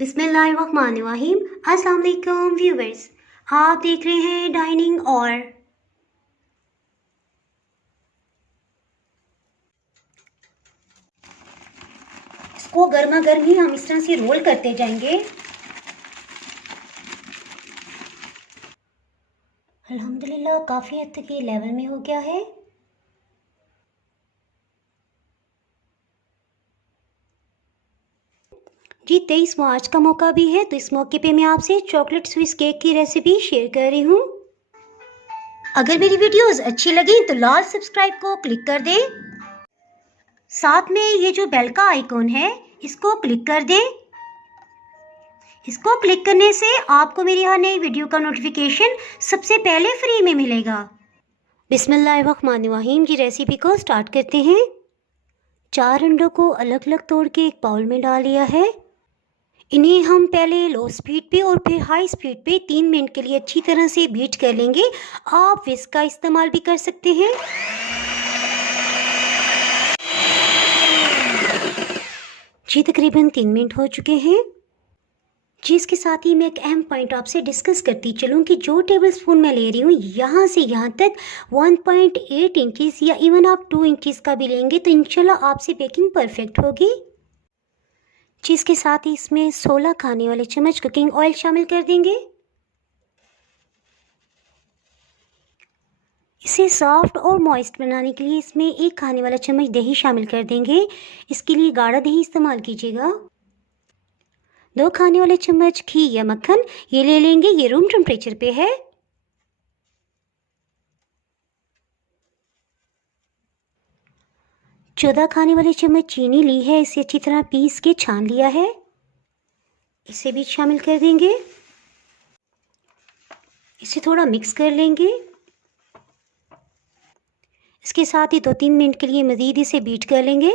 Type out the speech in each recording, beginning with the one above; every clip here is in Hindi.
बिस्मिल्लाहिर्रहमानिर्रहीम। अस्सलाम वालेकुम व्यूवर्स, आप देख रहे हैं डाइनिंग और इसको गर्मा गर्म ही हम इस तरह से रोल करते जाएंगे। अल्हम्दुलिल्लाह काफ़ी हद तक ये लेवल में हो गया है। जी 23 मार्च का मौका भी है, तो इस मौके पे मैं आपसे चॉकलेट स्विस केक की रेसिपी शेयर कर रही हूँ। अगर मेरी वीडियोस अच्छी लगी तो लाल सब्सक्राइब को क्लिक कर दें। साथ में ये जो बेल का आइकॉन है इसको क्लिक कर दें। इसको क्लिक करने से आपको मेरी हर नई वीडियो का नोटिफिकेशन सबसे पहले फ्री में मिलेगा। बिस्मिल्लाहिर्रहमानिर्रहीम जी, रेसिपी को स्टार्ट करते हैं। 4 अंडों को अलग अलग तोड़ के एक बाउल में डाल लिया है। इन्हें हम पहले लो स्पीड पे और फिर हाई स्पीड पे 3 मिनट के लिए अच्छी तरह से बीट कर लेंगे। आप विस्क का इस्तेमाल भी कर सकते हैं। जी तकरीबन 3 मिनट हो चुके हैं। जी इसके साथ ही मैं एक अहम पॉइंट आपसे डिस्कस करती चलूँ कि जो टेबल स्पून मैं ले रही हूँ यहाँ से यहाँ तक 1.8 इंचज़ या इवन आप 2 इंचज़ का भी लेंगे तो इंशाल्लाह आपसे बेकिंग परफेक्ट होगी। जी इसके साथ ही इसमें 16 खाने वाले चम्मच कुकिंग ऑयल शामिल कर देंगे। इसे सॉफ्ट और मॉइस्ट बनाने के लिए इसमें 1 खाने वाला चम्मच दही शामिल कर देंगे। इसके लिए गाढ़ा दही इस्तेमाल कीजिएगा। 2 खाने वाले चम्मच घी या मक्खन ये ले लेंगे, ये रूम टेम्परेचर पे है। चौदह खाने वाले चम्मच चीनी ली है, इसे अच्छी तरह पीस के छान लिया है, इसे भी शामिल कर देंगे। इसे थोड़ा मिक्स कर लेंगे। इसके साथ ही 2-3 मिनट के लिए मज़ीद इसे बीट कर लेंगे।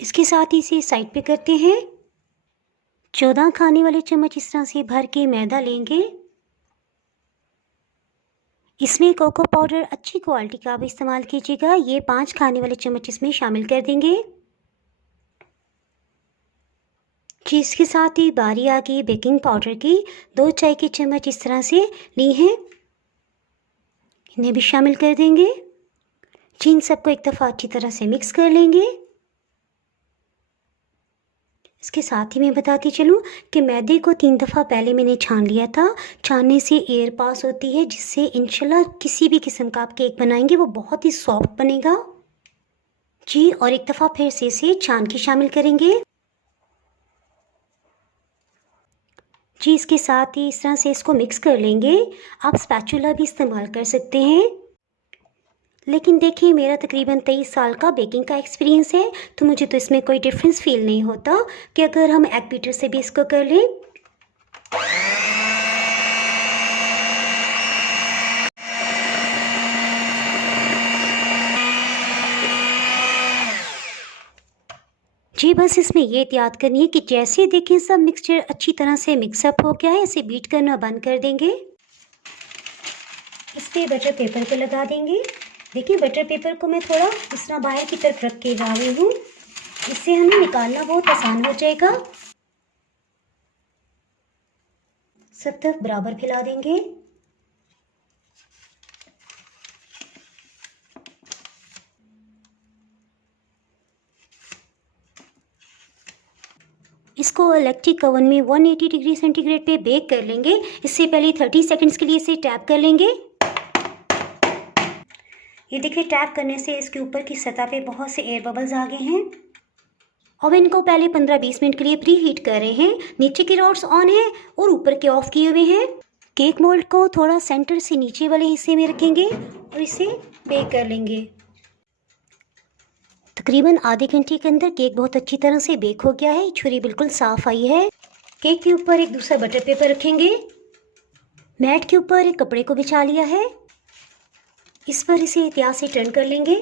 इसके साथ ही इसे साइड पे करते हैं। 14 खाने वाले चम्मच इस तरह से भर के मैदा लेंगे। इसमें कोको पाउडर अच्छी क्वालिटी का आप इस्तेमाल कीजिएगा, ये 5 खाने वाले चम्मच इसमें शामिल कर देंगे। जी इसके साथ ही बारी आ गई बेकिंग पाउडर की। 2 चाय के चम्मच इस तरह से ली हैं, इन्हें भी शामिल कर देंगे। जी इन सबको एक दफ़ा अच्छी तरह से मिक्स कर लेंगे। इसके साथ ही मैं बताती चलूँ कि मैदे को 3 दफ़ा पहले मैंने छान लिया था। छानने से एयर पास होती है, जिससे इंशाल्लाह किसी भी किस्म का आप केक बनाएंगे वो बहुत ही सॉफ्ट बनेगा। जी और एक दफ़ा फिर से इसे छान के शामिल करेंगे। जी इसके साथ ही इस तरह से इसको मिक्स कर लेंगे। आप स्पैचुला भी इस्तेमाल कर सकते हैं, लेकिन देखिए मेरा तकरीबन 23 साल का बेकिंग का एक्सपीरियंस है, तो मुझे तो इसमें कोई डिफरेंस फील नहीं होता कि अगर हम एग बीटर से भी इसको कर लें। जी बस इसमें ये एहतियात करनी है कि जैसे देखें सब मिक्सचर अच्छी तरह से मिक्सअप हो गया है, इसे बीट करना बंद कर देंगे। इस पर बटर पेपर को लगा देंगे। देखिए बटर पेपर को मैं थोड़ा इस तरह बाहर की तरफ रख के ला रही हूँ, इससे हमें निकालना बहुत आसान हो जाएगा। सब तरफ बराबर फैला देंगे। इसको इलेक्ट्रिक ओवन में 180 डिग्री सेंटीग्रेड पे बेक कर लेंगे। इससे पहले 30 सेकंड्स के लिए इसे टैप कर लेंगे। ये देखिए टैप करने से इसके ऊपर की सतह पे बहुत से एयर बबल्स आ गए हैं। ओवन को पहले 15-20 मिनट के लिए प्री हीट कर रहे हैं। नीचे के रॉड्स ऑन है और ऊपर के ऑफ किए हुए हैं। केक मोल्ड को थोड़ा सेंटर से नीचे वाले हिस्से में रखेंगे और इसे बेक कर लेंगे। तकरीबन आधे घंटे के अंदर केक बहुत अच्छी तरह से बेक हो गया है। छुरी बिल्कुल साफ़ आई है। केक के ऊपर एक दूसरा बटर पेपर रखेंगे। मैट के ऊपर एक कपड़े को बिछा लिया है, इस पर इसे एहतियात से टर्न कर लेंगे।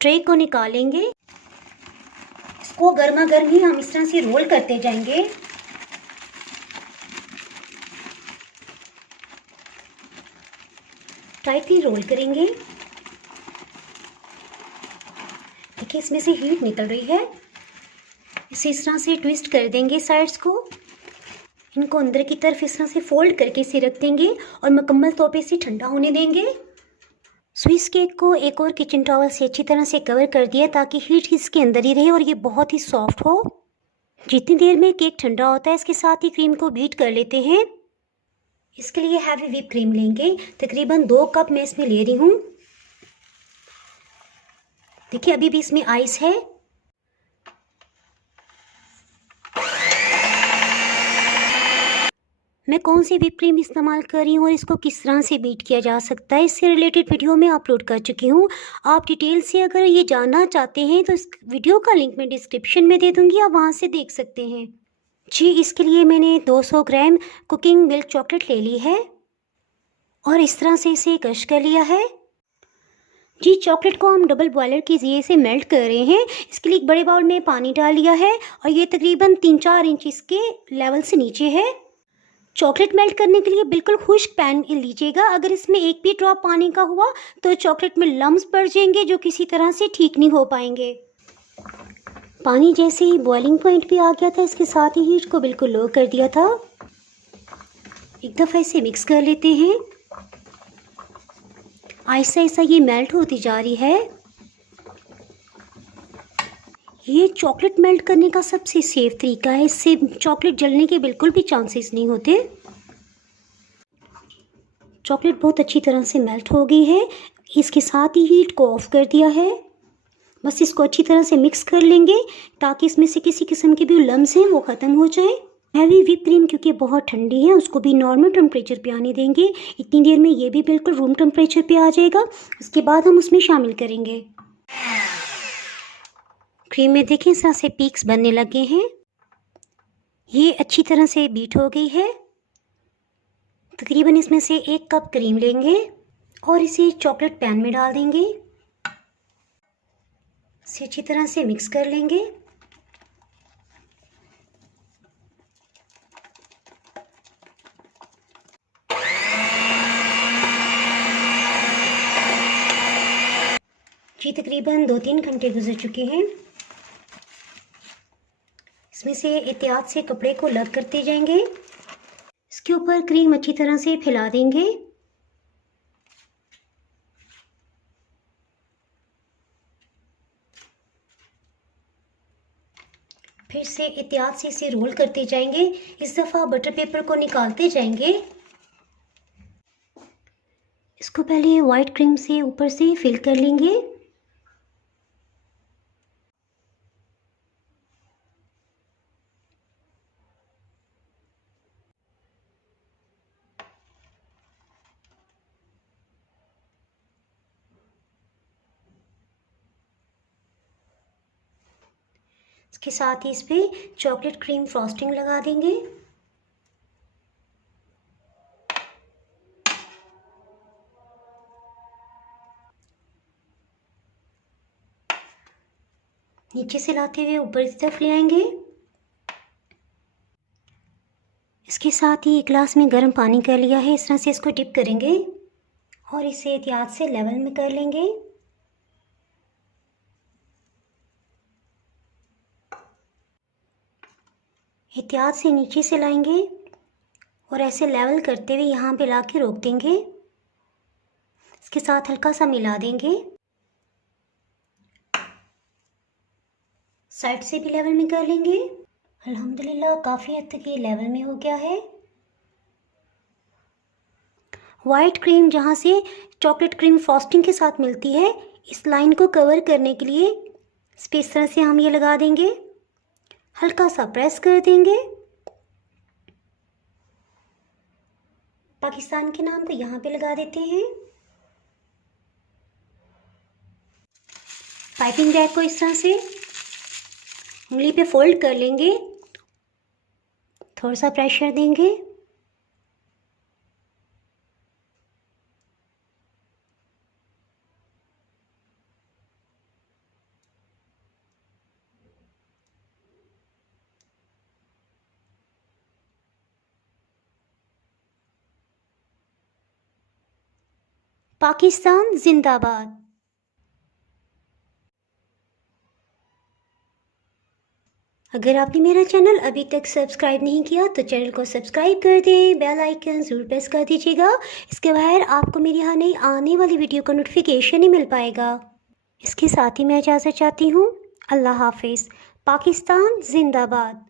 ट्रे को निकालेंगे। इसको गर्मा गर्म ही हम इस तरह से रोल करते जाएंगे। टाइटली रोल करेंगे। देखिए इसमें से हीट निकल रही है। इसे इस तरह से ट्विस्ट कर देंगे साइड्स को। इनको अंदर की तरफ इस तरह से फोल्ड करके इसे रख देंगे और मुकम्मल तौर पे इसे ठंडा होने देंगे। स्विस केक को एक और किचन टॉवल से अच्छी तरह से कवर कर दिया ताकि हीट इसके अंदर ही रहे और ये बहुत ही सॉफ्ट हो। जितनी देर में केक ठंडा होता है इसके साथ ही क्रीम को बीट कर लेते हैं। इसके लिए हैवी व्हिप क्रीम लेंगे। तकरीबन 2 कप मैं इसमें ले रही हूँ। देखिए अभी भी इसमें आइस है। मैं कौन सी व्हिप क्रीम इस्तेमाल कर रही हूँ और इसको किस तरह से बीट किया जा सकता है इससे रिलेटेड वीडियो मैं अपलोड कर चुकी हूँ। आप डिटेल से अगर ये जानना चाहते हैं तो इस वीडियो का लिंक मैं डिस्क्रिप्शन में दे दूँगी, आप वहाँ से देख सकते हैं। जी इसके लिए मैंने 200 ग्राम कुकिंग मिल्क चॉकलेट ले ली है और इस तरह से इसे क्रश कर लिया है। जी चॉकलेट को हम डबल बॉयलर के ज़रिए से मेल्ट कर रहे हैं। इसके लिए एक बड़े बाउल में पानी डाल लिया है और ये तकरीबन 3-4 इंच इसके लेवल से नीचे है। चॉकलेट मेल्ट करने के लिए बिल्कुल खुश्क पैन लीजिएगा। अगर इसमें एक भी ड्रॉप पानी का हुआ तो चॉकलेट में लम्स पड़ जाएंगे जो किसी तरह से ठीक नहीं हो पाएंगे। पानी जैसे ही बॉइलिंग पॉइंट पे आ गया था इसके साथ ही हीट को बिल्कुल लो कर दिया था। एक दफ़ा इसे मिक्स कर लेते हैं। आहिस्ता आहिस्ता ये मेल्ट होती जा रही है। ये चॉकलेट मेल्ट करने का सबसे सेफ तरीका है। इससे चॉकलेट जलने के बिल्कुल भी चांसेस नहीं होते। चॉकलेट बहुत अच्छी तरह से मेल्ट हो गई है। इसके साथ ही हीट को ऑफ कर दिया है। बस इसको अच्छी तरह से मिक्स कर लेंगे ताकि इसमें से किसी किस्म के भी लम्स हैं वो ख़त्म हो जाए। हैवी व्हिप क्रीम क्योंकि बहुत ठंडी है उसको भी नॉर्मल टेम्परेचर पे आने देंगे। इतनी देर में ये भी बिल्कुल रूम टेम्परेचर पे आ जाएगा। उसके बाद हम उसमें शामिल करेंगे। क्रीम में देखें इस तरह से पीक्स बनने लगे हैं। ये अच्छी तरह से बीट हो गई है। तकरीबन इसमें से 1 कप क्रीम लेंगे और इसे चॉकलेट पैन में डाल देंगे। इसे अच्छी तरह से मिक्स कर लेंगे। जी तकरीबन 2-3 घंटे गुजर चुके हैं। इसमें से एहतियात से कपड़े को लग करते जाएंगे। इसके ऊपर क्रीम अच्छी तरह से फैला देंगे। फिर से एहतियात से इसे रोल करते जाएंगे। इस दफ़ा बटर पेपर को निकालते जाएंगे। इसको पहले वाइट क्रीम से ऊपर से फिल कर लेंगे। इसके साथ ही इस पर चॉकलेट क्रीम फ्रॉस्टिंग लगा देंगे। नीचे से लाते हुए ऊपर की तरफ ले आएंगे। इसके साथ ही एक गिलास में गर्म पानी कर लिया है। इस तरह से इसको डिप करेंगे और इसे एहतियात से लेवल में कर लेंगे। एहतियात से नीचे से लाएंगे और ऐसे लेवल करते हुए यहाँ पे ला के रोक देंगे। इसके साथ हल्का सा मिला देंगे। साइड से भी लेवल में कर लेंगे। अल्हम्दुलिल्लाह काफ़ी हद तक ये लेवल में हो गया है। वाइट क्रीम जहाँ से चॉकलेट क्रीम फ्रॉस्टिंग के साथ मिलती है इस लाइन को कवर करने के लिए इस तरह से हम ये लगा देंगे। हल्का सा प्रेस कर देंगे। पाकिस्तान के नाम को यहाँ पे लगा देते हैं। पाइपिंग बैग को इस तरह से उंगली पे फोल्ड कर लेंगे। थोड़ा सा प्रेशर देंगे। पाकिस्तान जिंदाबाद। अगर आपने मेरा चैनल अभी तक सब्सक्राइब नहीं किया तो चैनल को सब्सक्राइब कर दें, बेल आइकन ज़रूर प्रेस कर दीजिएगा। इसके बाहर आपको मेरी यहाँ नई आने वाली वीडियो का नोटिफिकेशन ही मिल पाएगा। इसके साथ ही मैं इजाज़त चाहती हूँ। अल्लाह हाफिज़। पाकिस्तान जिंदाबाद।